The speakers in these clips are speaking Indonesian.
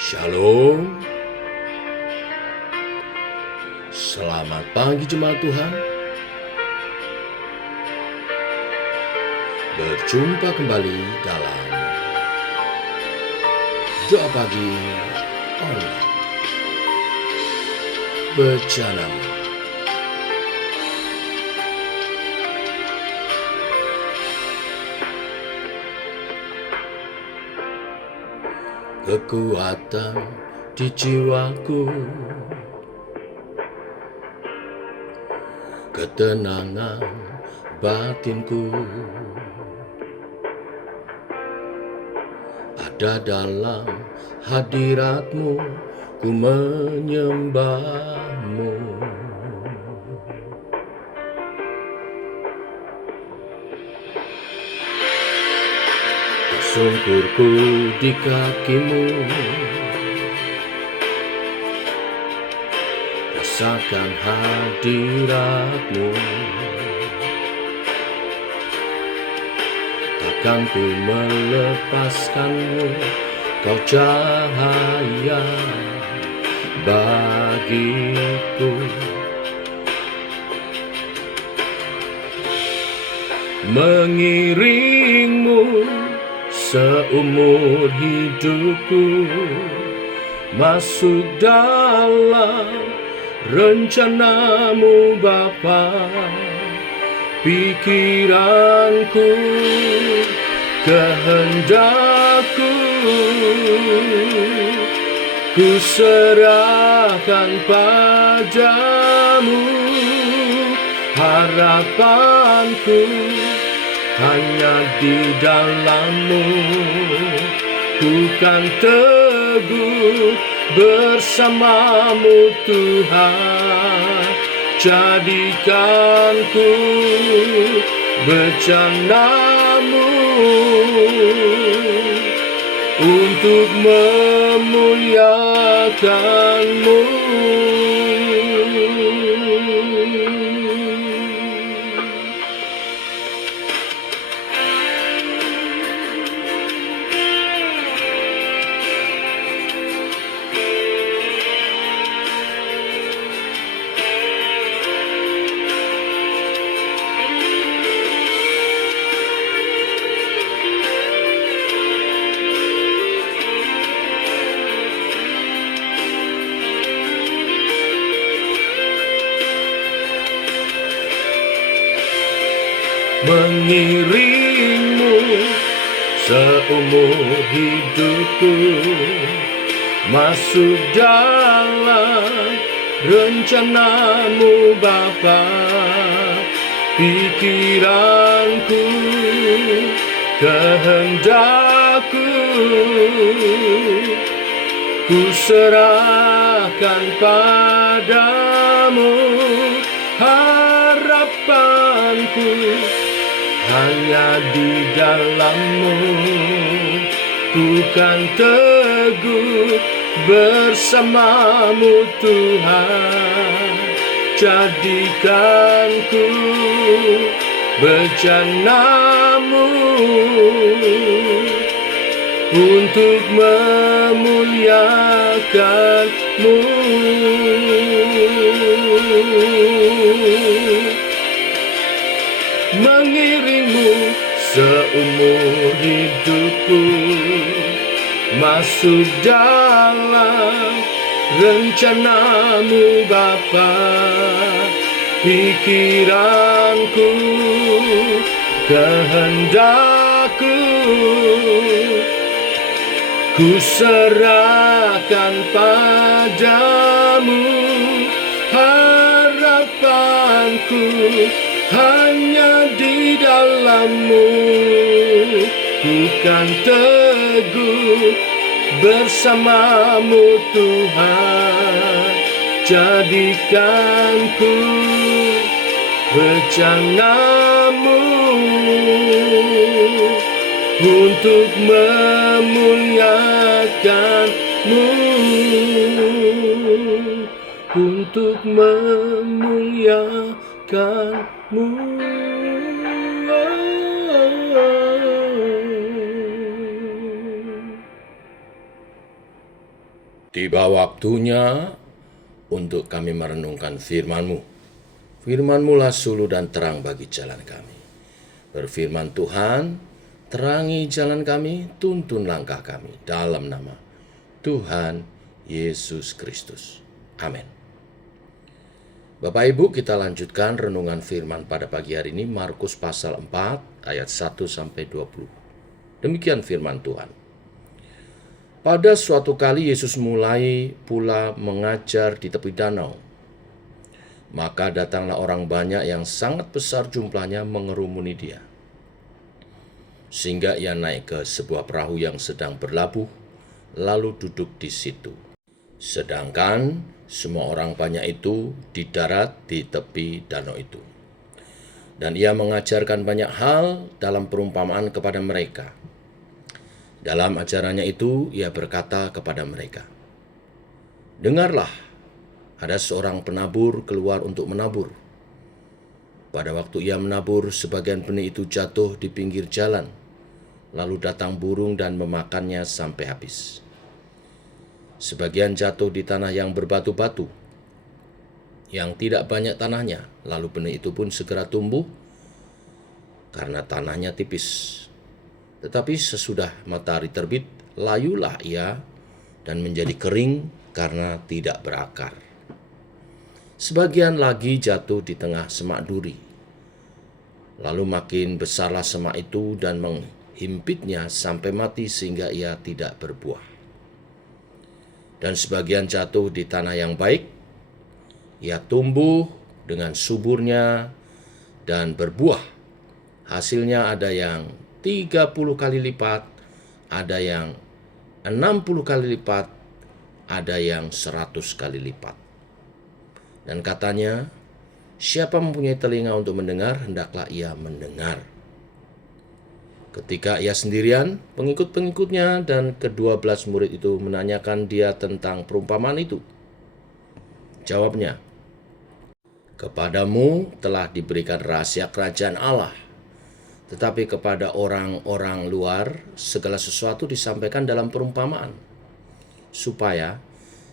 Shalom, selamat pagi jemaat Tuhan. Berjumpa kembali dalam doa pagi online bersama kekuatan di jiwaku, ketenangan batinku ada dalam hadirat-Mu, ku menyembah-Mu. Sungkurku di kaki-Mu, rasakan hadirat-Mu. Takkan ku melepaskan-Mu, Kau cahaya bagiku. Mengiring-Mu seumur hidupku, masuk dalam rencana-Mu Bapa. Pikiranku, kehendakku, ku serahkan padamu. Harapanku hanya di dalam-Mu, ku kan teguh bersama-Mu Tuhan. Jadikan ku bencana-Mu untuk memuliakan-Mu. Mengiring-Mu seumur hidupku, masuk dalam rencana-Mu Bapa. Pikiranku, kehendakku, ku serahkan padamu. Harapanku hanya di dalam-Mu, ku kan teguh bersama-Mu Tuhan. Jadikan ku bencana-Mu untuk memuliakan-Mu. Mengiring-Mu seumur hidupku, masuk dalam rencana-Mu Bapa. Pikiranku, kehendakku, ku serahkan padamu. Harapanku hanya di dalam-Mu, ku kan teguh bersama-Mu Tuhan. Jadikan ku bencana-Mu untuk memuliakan-Mu, untuk memuliakan-Mu. Tiba waktunya untuk kami merenungkan firman-Mu. Firman-Mu lah suluh dan terang bagi jalan kami. Berfirman Tuhan, terangi jalan kami, tuntun langkah kami dalam nama Tuhan Yesus Kristus. Amin. Bapak Ibu, kita lanjutkan renungan firman pada pagi hari ini, Markus pasal 4 ayat 1 sampai 20. Demikian firman Tuhan. Pada suatu kali Yesus mulai pula mengajar di tepi danau. Maka datanglah orang banyak yang sangat besar jumlahnya mengerumuni dia. Sehingga ia naik ke sebuah perahu yang sedang berlabuh, lalu duduk di situ. Sedangkan semua orang banyak itu di darat di tepi danau itu. Dan ia mengajarkan banyak hal dalam perumpamaan kepada mereka. Dalam ajarannya itu, ia berkata kepada mereka, "Dengarlah, ada seorang penabur keluar untuk menabur. Pada waktu ia menabur, sebagian benih itu jatuh di pinggir jalan, lalu datang burung dan memakannya sampai habis. Sebagian jatuh di tanah yang berbatu-batu, yang tidak banyak tanahnya, lalu benih itu pun segera tumbuh karena tanahnya tipis. Tetapi sesudah matahari terbit, layulah ia dan menjadi kering karena tidak berakar. Sebagian lagi jatuh di tengah semak duri. Lalu makin besarlah semak itu dan menghimpitnya sampai mati sehingga ia tidak berbuah. Dan sebagian jatuh di tanah yang baik, ia tumbuh dengan suburnya dan berbuah. Hasilnya ada yang 30 kali lipat, ada yang 60 kali lipat, ada yang 100 kali lipat. Dan katanya, siapa mempunyai telinga untuk mendengar, hendaklah ia mendengar." Ketika ia sendirian, pengikut-pengikutnya dan ke-12 murid itu menanyakan dia tentang perumpamaan itu. Jawabnya, "Kepadamu telah diberikan rahasia kerajaan Allah, tetapi kepada orang-orang luar segala sesuatu disampaikan dalam perumpamaan, supaya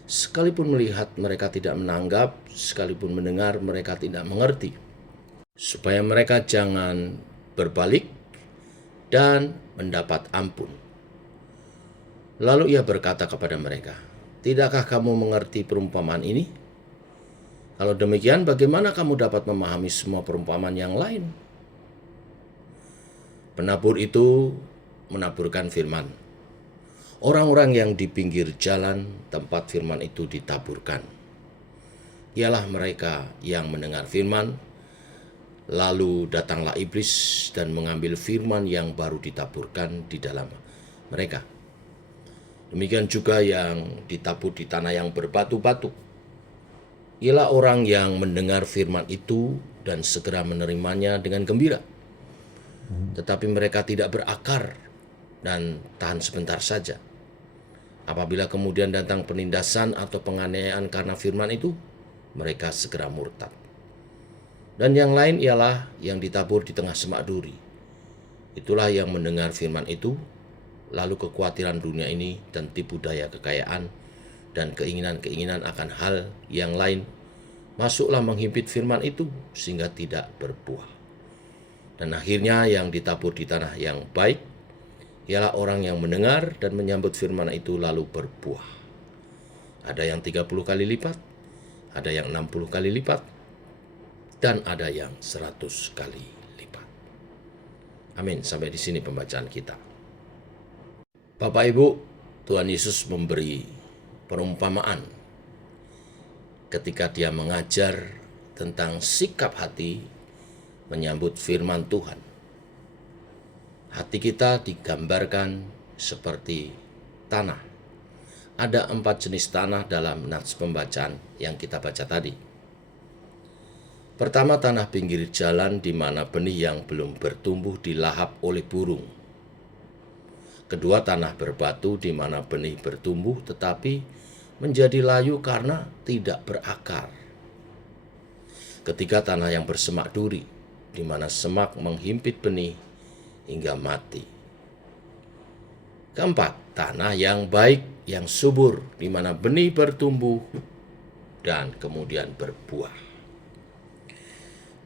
sekalipun melihat mereka tidak menanggap, sekalipun mendengar mereka tidak mengerti, supaya mereka jangan berbalik dan mendapat ampun." Lalu ia berkata kepada mereka, "Tidakkah kamu mengerti perumpamaan ini? Kalau demikian, bagaimana kamu dapat memahami semua perumpamaan yang lain?" Penabur itu menaburkan firman. Orang-orang yang di pinggir jalan tempat firman itu ditaburkan ialah mereka yang mendengar firman, lalu datanglah iblis dan mengambil firman yang baru ditaburkan di dalam mereka. Demikian juga yang ditabur di tanah yang berbatu-batu ialah orang yang mendengar firman itu dan segera menerimanya dengan gembira. Tetapi mereka tidak berakar dan tahan sebentar saja. Apabila kemudian datang penindasan atau penganiayaan karena firman itu, mereka segera murtad. Dan yang lain ialah yang ditabur di tengah semak duri. Itulah yang mendengar firman itu, lalu kekhawatiran dunia ini dan tipu daya kekayaan dan keinginan-keinginan akan hal yang lain masuklah menghimpit firman itu sehingga tidak berbuah. Dan akhirnya yang ditabur di tanah yang baik ialah orang yang mendengar dan menyambut firman itu lalu berbuah. Ada yang 30 kali lipat, ada yang 60 kali lipat, dan ada yang 100 kali lipat. Amin. Sampai di sini pembacaan kita. Bapak Ibu, Tuhan Yesus memberi perumpamaan ketika dia mengajar tentang sikap hati menyambut firman Tuhan. Hati kita digambarkan seperti tanah. Ada 4 jenis tanah dalam nats pembacaan yang kita baca tadi. Pertama, tanah pinggir jalan di mana benih yang belum bertumbuh dilahap oleh burung. Kedua, tanah berbatu di mana benih bertumbuh tetapi menjadi layu karena tidak berakar. Ketiga, tanah yang bersemak duri di mana semak menghimpit benih hingga mati. Keempat, tanah yang baik yang subur, di mana benih bertumbuh dan kemudian berbuah.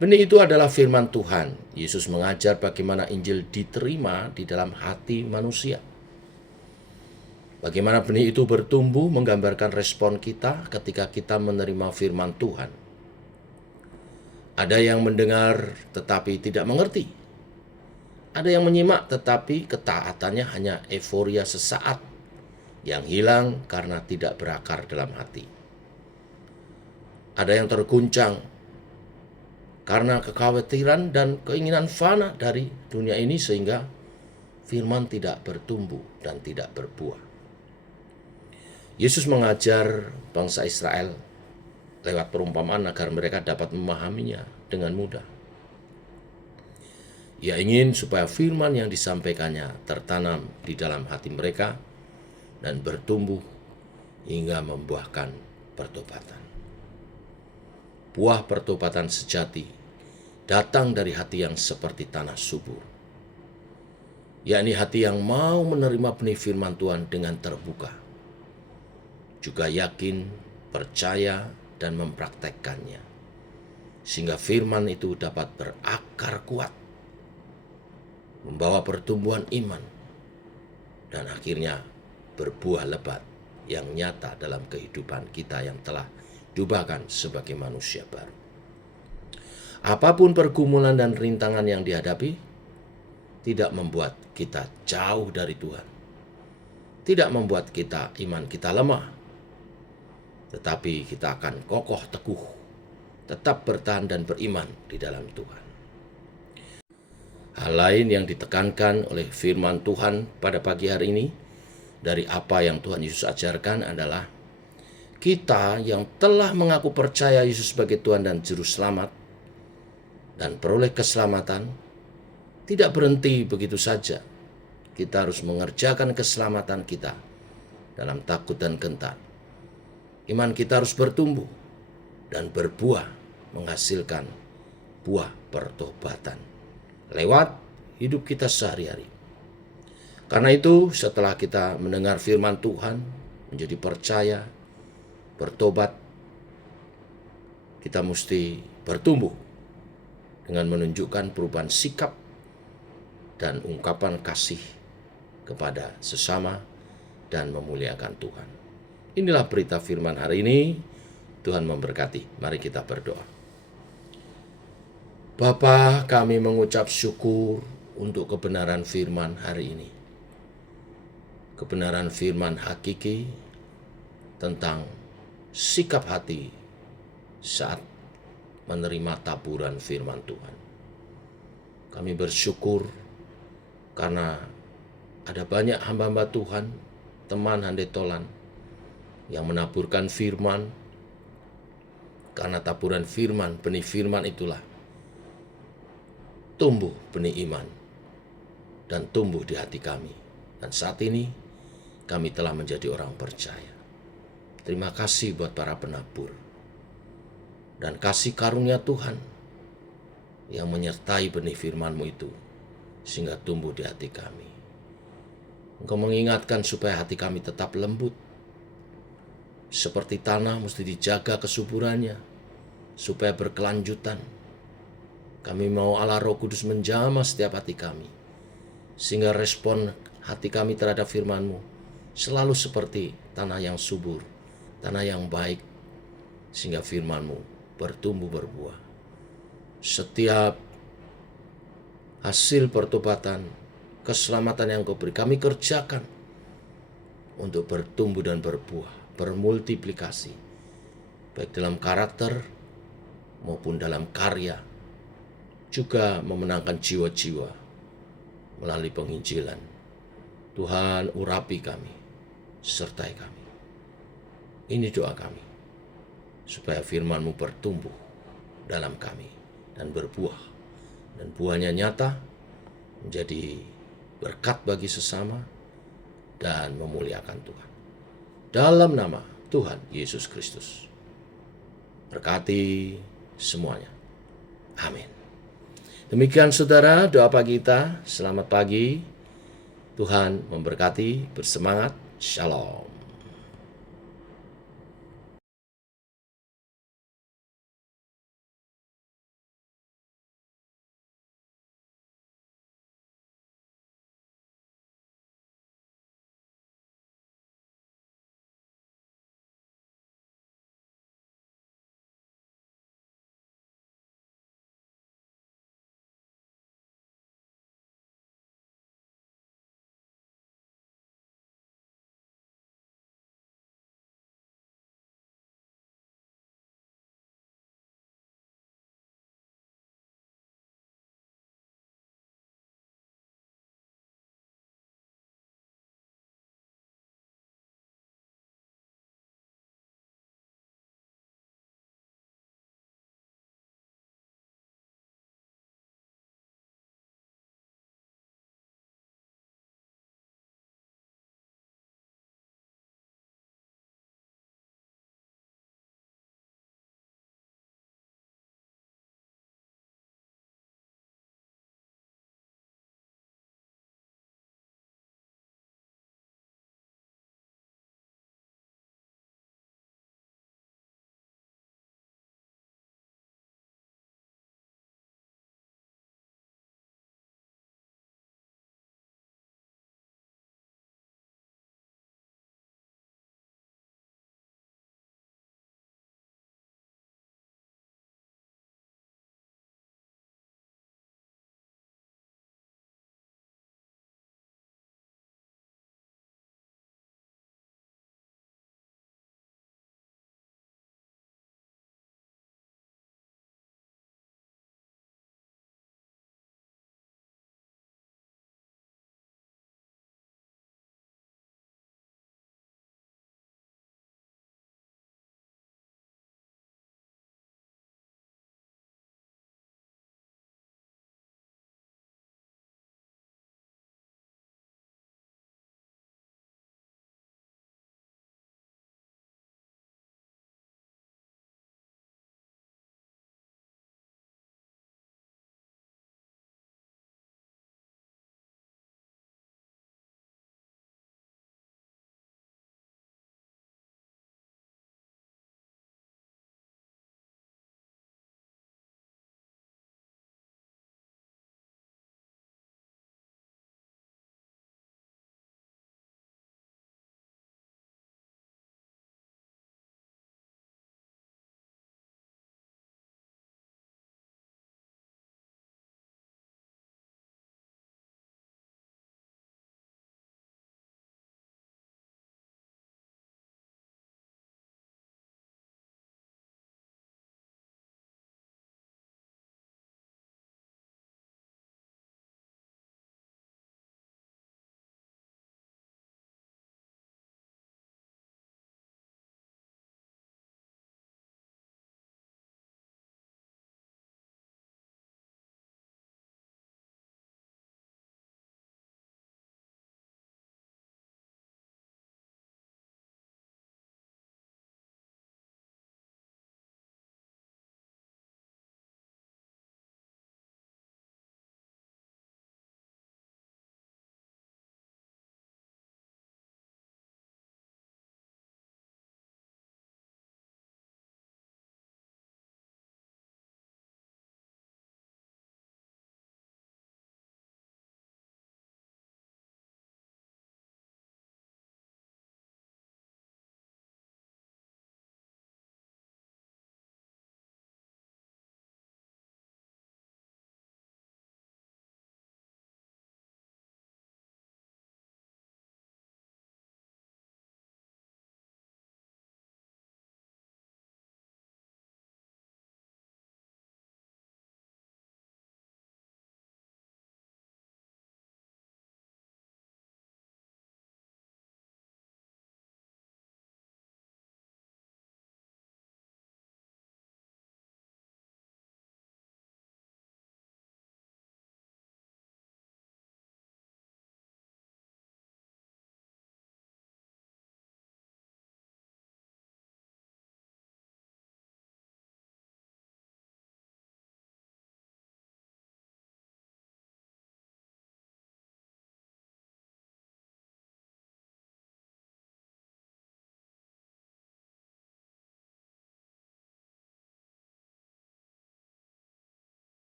Benih itu adalah firman Tuhan. Yesus mengajar bagaimana Injil diterima di dalam hati manusia. Bagaimana benih itu bertumbuh menggambarkan respon kita ketika kita menerima firman Tuhan. Ada yang mendengar tetapi tidak mengerti. Ada yang menyimak tetapi ketaatannya hanya euforia sesaat yang hilang karena tidak berakar dalam hati. Ada yang terguncang karena kekhawatiran dan keinginan fana dari dunia ini sehingga firman tidak bertumbuh dan tidak berbuah. Yesus mengajar bangsa Israel lewat perumpamaan agar mereka dapat memahaminya dengan mudah. Ia ingin supaya firman yang disampaikannya tertanam di dalam hati mereka dan bertumbuh hingga membuahkan pertobatan. Buah pertobatan sejati datang dari hati yang seperti tanah subur, yakni hati yang mau menerima benih firman Tuhan dengan terbuka, juga yakin, percaya, dan mempraktekkannya, sehingga firman itu dapat berakar kuat, membawa pertumbuhan iman, dan akhirnya berbuah lebat yang nyata dalam kehidupan kita yang telah diubahkan sebagai manusia baru. Apapun pergumulan dan rintangan yang dihadapi, tidak membuat kita jauh dari Tuhan. Tidak membuat iman kita lemah. Tetapi kita akan kokoh teguh, tetap bertahan dan beriman di dalam Tuhan. Hal lain yang ditekankan oleh firman Tuhan pada pagi hari ini, dari apa yang Tuhan Yesus ajarkan adalah, kita yang telah mengaku percaya Yesus sebagai Tuhan dan Juru Selamat, dan peroleh keselamatan, tidak berhenti begitu saja. Kita harus mengerjakan keselamatan kita dalam takut dan gentar. Iman kita harus bertumbuh dan berbuah, menghasilkan buah pertobatan lewat hidup kita sehari-hari. Karena itu, setelah kita mendengar firman Tuhan, menjadi percaya, bertobat, kita mesti bertumbuh dengan menunjukkan perubahan sikap dan ungkapan kasih kepada sesama dan memuliakan Tuhan. Inilah berita firman hari ini. Tuhan memberkati. Mari kita berdoa. Bapa, kami mengucap syukur untuk kebenaran firman hari ini. Kebenaran firman hakiki tentang sikap hati saat menerima taburan firman Tuhan. Kami bersyukur karena ada banyak hamba-hamba Tuhan, teman handai tolan, yang menaburkan firman. Karena taburan firman, benih firman itulah tumbuh benih iman dan tumbuh di hati kami. Dan saat ini kami telah menjadi orang percaya. Terima kasih buat para penabur dan kasih karunia Tuhan yang menyertai benih firman-Mu itu sehingga tumbuh di hati kami. Engkau mengingatkan supaya hati kami tetap lembut. Seperti tanah mesti dijaga kesuburannya supaya berkelanjutan. Kami mau Allah Roh Kudus menjamah setiap hati kami, sehingga respon hati kami terhadap firman-Mu selalu seperti tanah yang subur, tanah yang baik, sehingga firman-Mu bertumbuh berbuah. Setiap hasil pertobatan, keselamatan yang Kau beri, kami kerjakan untuk bertumbuh dan berbuah, bermultiplikasi, baik dalam karakter maupun dalam karya, juga memenangkan jiwa-jiwa melalui penginjilan. Tuhan, urapi kami, sertai kami. Ini doa kami, supaya firman-Mu bertumbuh dalam kami dan berbuah, dan buahnya nyata menjadi berkat bagi sesama dan memuliakan Tuhan. Dalam nama Tuhan Yesus Kristus. Berkati semuanya. Amin. Demikian saudara doa pagi kita. Selamat pagi. Tuhan memberkati. Bersemangat. Shalom.